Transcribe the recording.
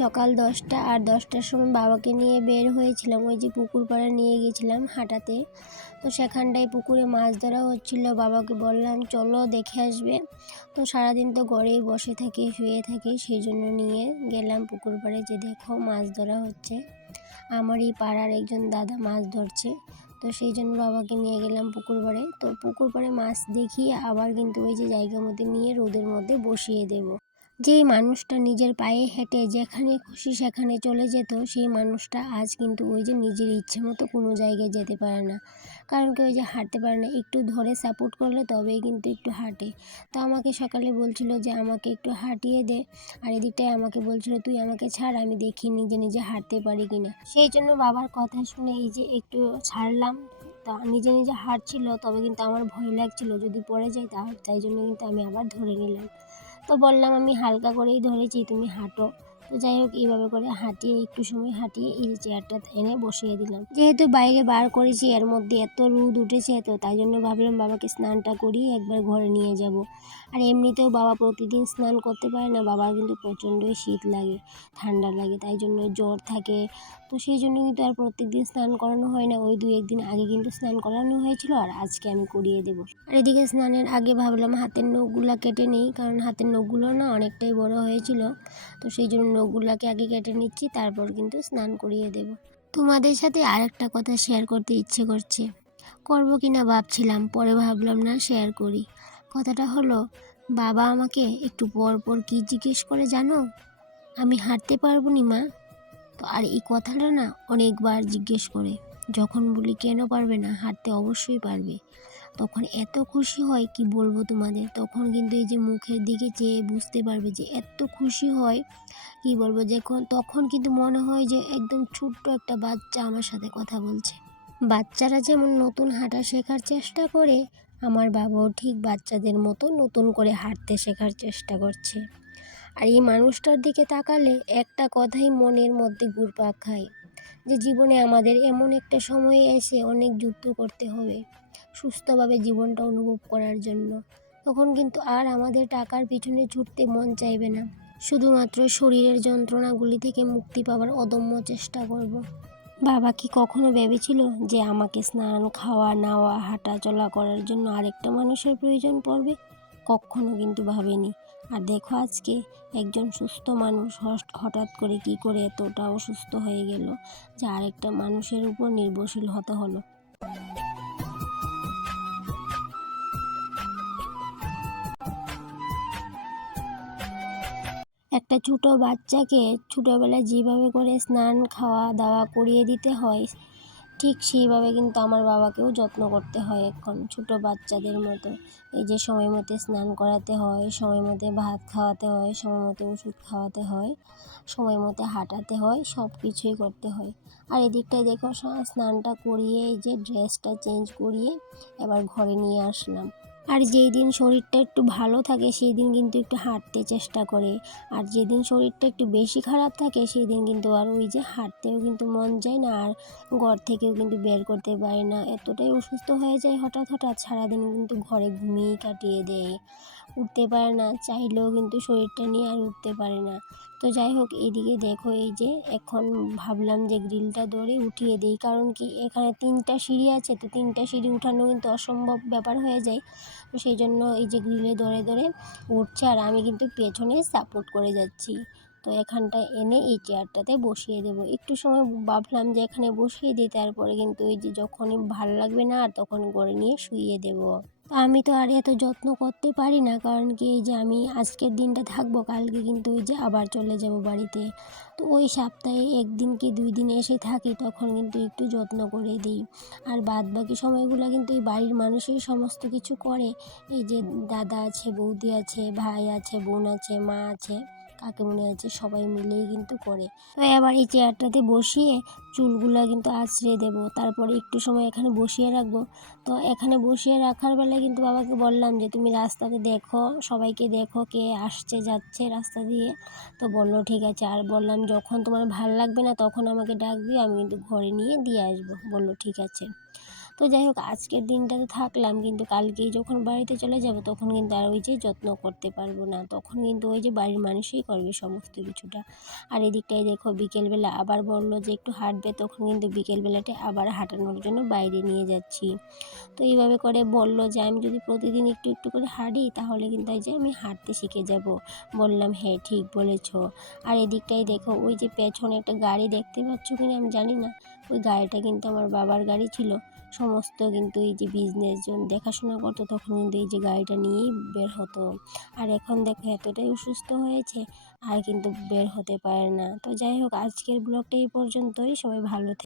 সকাল 10টা, আর 10টার সময় বাবাকে নিয়ে বের হয়েছিলাম। ওই যে পুকুর পাড়ে নিয়ে গেছিলাম হাঁটাতে। তো সেখানটায় পুকুরে মাছ ধরা হচ্ছিল। বাবাকে বললাম চলো দেখে আসবে। তো সারাদিন তো ঘরেই বসে থাকি, শুয়ে থাকি, সেই জন্য নিয়ে গেলাম পুকুর পাড়ে, যে দেখো মাছ ধরা হচ্ছে। আমারই পাড়ার একজন দাদা মাছ ধরছে। তো সেই জন্য বাবাকে নিয়ে গেলাম পুকুর পাড়ে। তো পুকুর পাড়ে মাছ দেখিয়ে আবার কিন্তু ওই যে জায়গার মধ্যে নিয়ে রোদের মধ্যে বসিয়ে দেব। যেই মানুষটা নিজের পায়ে হেঁটে যেখানে খুশি সেখানে চলে যেত, সেই মানুষটা আজ কিন্তু ওই যে নিজের ইচ্ছে মতো কোনো জায়গায় যেতে পারে না। কারণ কি, ওই যে হাঁটতে পারে না, একটু ধরে সাপোর্ট করলে তবেই কিন্তু একটু হাঁটে। তো আমাকে সকালে বলছিল যে আমাকে একটু হাঁটিয়ে দে, আর এদিকটায় আমাকে বলছিল তুই আমাকে ছাড়, আমি দেখি নিজে নিজে হাঁটতে পারি কিনা। সেই জন্য বাবার কথা শুনে এই যে একটু ছাড়লাম। তা নিজে নিজে হাঁটছিল, তবে কিন্তু আমার ভয় লাগছিল যদি পড়ে যায়, তাই জন্য কিন্তু আমি আবার ধরে নিলাম। তো বললাম আমি হালকা করেই ধরেছি, তুমি হাঁটো। তো যাই হোক, এইভাবে করে হাঁটিয়ে একটু সময় হাঁটিয়ে এই যে চেয়ারটা এনে বসিয়ে দিলাম। যেহেতু বাইরে বার করেছি, এর মধ্যে এত রোদ উঠেছে, তো তাই জন্য ভাবলাম বাবাকে স্নানটা করিয়ে একবার ঘরে নিয়ে যাব। আর এমনিতেও বাবা প্রতিদিন স্নান করতে পারে না, বাবার কিন্তু প্রচণ্ডই শীত লাগে, ঠান্ডা লাগে, তাই জন্য জ্বর থাকে। তো সেই জন্য কিন্তু আর প্রত্যেকদিন স্নান করানো হয় না। ওই 2-1 দিন আগে কিন্তু স্নান করানো হয়েছিল, আর আজকে আমি করিয়ে দেবো। আর এদিকে স্নানের আগে ভাবলাম হাতের নখগুলা কেটে নিই, কারণ হাতের নখগুলো না অনেকটাই বড় হয়েছিল। তো সেই জন্য নখগুলাকে আগে কেটে নিচ্ছি, তারপর কিন্তু স্নান করিয়ে দেব। তোমাদের সাথে আরেকটা কথা শেয়ার করতে ইচ্ছে করছে, করব কিনা ভাবছিলাম, পরে ভাবলাম না, শেয়ার করি। কথাটা হলো, বাবা আমাকে একটু পর পর কী জিজ্ঞেস করে জানো? আমি হাঁটতে পারবো নি মা। তো আর এই কথাটা না অনেকবার জিজ্ঞেস করে। যখন বলি কেন পারবে না, হাঁটতে অবশ্যই পারবে, তখন এত খুশি হয় কি বলবো তোমাদের। তখন কিন্তু এই যে মুখের দিকে চেয়ে বুঝতে পারবে যে এত খুশি হয় কি বলবো। তখন কিন্তু মনে হয় যে একদম ছোট্ট একটা বাচ্চা আমার সাথে কথা বলছে। বাচ্চারা যেমন নতুন হাঁটা শেখার চেষ্টা করে, আমার বাবাও ঠিক বাচ্চাদের মতো নতুন করে হাঁটতে শেখার চেষ্টা করছে। আর এই মানুষটার দিকে তাকালে একটা কথাই মনের মধ্যে ঘুরপাক খায়, যে জীবনে আমাদের এমন একটা সময়ে এসে অনেক যুদ্ধ করতে হবে সুস্থভাবে জীবনটা অনুভব করার জন্য। তখন কিন্তু আর আমাদের টাকার পিছনে ছুটতে মন চাইবে না, শুধুমাত্র শরীরের যন্ত্রণাগুলি থেকে মুক্তি পাওয়ার অদম্য চেষ্টা করব। বাবা কি কখনো ভেবেছিল যে আমাকে স্নান, খাওয়া, নাওয়া, হাঁটা চলা করার জন্য আরেকটা মানুষের প্রয়োজন পড়বে? কখনো কিন্তু ভাবেনি। আর দেখো আজকে একজন সুস্থ মানুষ হঠাৎ করে কি করে এতটা অসুস্থ হয়ে গেল যে আরেকটা মানুষের উপর নির্ভরশীল হতে হলো। একটা ছোট বাচ্চাকে ছোটোবেলায় যেভাবে করে স্নান, খাওয়া দাওয়া করিয়ে দিতে হয়, ঠিক সেইভাবে কিন্তু আমার বাবাকেও যত্ন করতে হয় এখন ছোট বাচ্চাদের মতো। এই যে সময় মতো স্নান করাতে হয়, সময় মতো ভাত খাওয়াতে হয়, সময় মতো ওষুধ খাওয়াতে হয়, সময় মতো হাঁটাতে হয়, সব কিছুই করতে হয়। আর এদিকটায় দেখো, স্নানটা করিয়ে এই যে ড্রেসটা চেঞ্জ করিয়ে এবার ঘরে নিয়ে আসলাম। আর যেই দিন শরীরটা একটু ভালো থাকে সেই দিন কিন্তু একটু হাঁটতে চেষ্টা করে, আর যেদিন শরীরটা একটু বেশি খারাপ থাকে সেই দিন কিন্তু আর ওই যে হাঁটতেও কিন্তু মন যায় না, আর ঘর থেকেও কিন্তু বের করতে পারে না। এতটাই অসুস্থ হয়ে যায় হঠাৎ হঠাৎ, সারাদিন কিন্তু ঘরে ঘুমিয়েই কাটিয়ে দেয়, উঠতে পারে না, চাইলেও কিন্তু শরীরটা নিয়ে আর উঠতে পারে না। তো যাই হোক, এইদিকে দেখো, এই যে এখন ভাবলাম যে গ্রিলটা ধরে উঠিয়ে দিই, কারণ কি এখানে 3টা সিঁড়ি আছে, তো 3টা সিঁড়ি উঠানো কিন্তু অসম্ভব ব্যাপার হয়ে যায়। তো সেই জন্য এই যে গ্রিলে ধরে ধরে উঠছে, আর আমি কিন্তু পেছনে সাপোর্ট করে যাচ্ছি। তো এখানটায় এনে এই চেয়ারটাতে বসিয়ে দেবো। একটু সময় ভাবলাম যে এখানে বসিয়ে দিই, তারপরে কিন্তু এই যে যখনই ভালো লাগবে না আর তখন গড়ে নিয়ে শুইয়ে দেবো। তো আমি তো আর এত যত্ন করতে পারি না, কারণ কি এই যে আমি আজকের দিনটা থাকবো, কালকে কিন্তু ওই যে আবার চলে যাব বাড়িতে। তো ওই সপ্তাহে 1 দিন কি 2 দিন এসে থাকি, তখন কিন্তু একটু যত্ন করে দিই। আর বাদ বাকি সময়গুলো কিন্তু এই বাড়ির মানুষই সমস্ত কিছু করে। এই যে দাদা আছে, বৌদি আছে, ভাই আছে, বোন আছে, মা আছে, কাকিমুনি আছে, সবাই মিলেই কিন্তু করে। তো এবার এই চেয়ারটাতে বসিয়ে চুলগুলো কিন্তু আঁচড়ে দেবো, তারপরে একটু সময় এখানে বসিয়ে রাখবো। তো এখানে বসিয়ে রাখার বেলায় কিন্তু বাবাকে বললাম যে তুমি রাস্তাতে দেখো, সবাইকে দেখো কে আসছে যাচ্ছে রাস্তা দিয়ে। তো বললো ঠিক আছে, আর বললাম যখন তোমার ভাল লাগবে না তখন আমাকে ডাক দিও, আমি কিন্তু ঘরে নিয়ে দিয়ে আসবো। বললো ঠিক আছে। তো যাই হোক আজকের দিনটা তো থাকলাম, কিন্তু কালকেই যখন বাড়িতে চলে যাব তখন কিন্তু আর ওই যে যত্ন করতে পারবো না, তখন কিন্তু ওই যে বাড়ির মানুষই করবে সমস্ত কিছুটা। আর এদিকটাই দেখো বিকেলবেলা আবার বললো যে একটু হাঁটবে, তখন কিন্তু বিকেলবেলাটা আবার হাঁটানোর জন্য বাইরে নিয়ে যাচ্ছি। তো এইভাবে করে বলল যে আমি যদি প্রতিদিন একটু একটু করে হাঁটি তাহলে কিন্তু এই যে আমি হাঁটতে শিখে যাব। বললাম হ্যাঁ ঠিক বলেছ। আর এদিকটাই দেখো ওই যে পেছনে একটা গাড়ি দেখতে পাচ্ছ কিনা আমি জানি না, ওই গাড়িটা কিন্তু আমার বাবার গাড়ি ছিল। সমস্ত কিন্তু এই যে বিজনেস জন দেখাশোনা করতো তখন কিন্তু এই যে গাড়িটা নিয়েই বের হতো। আর এখন দেখো এতটাই অসুস্থ হয়েছে আর কিন্তু বের হতে পারে না। তো যাই হোক আজকের ব্লগটা এই পর্যন্তই, সবাই ভালো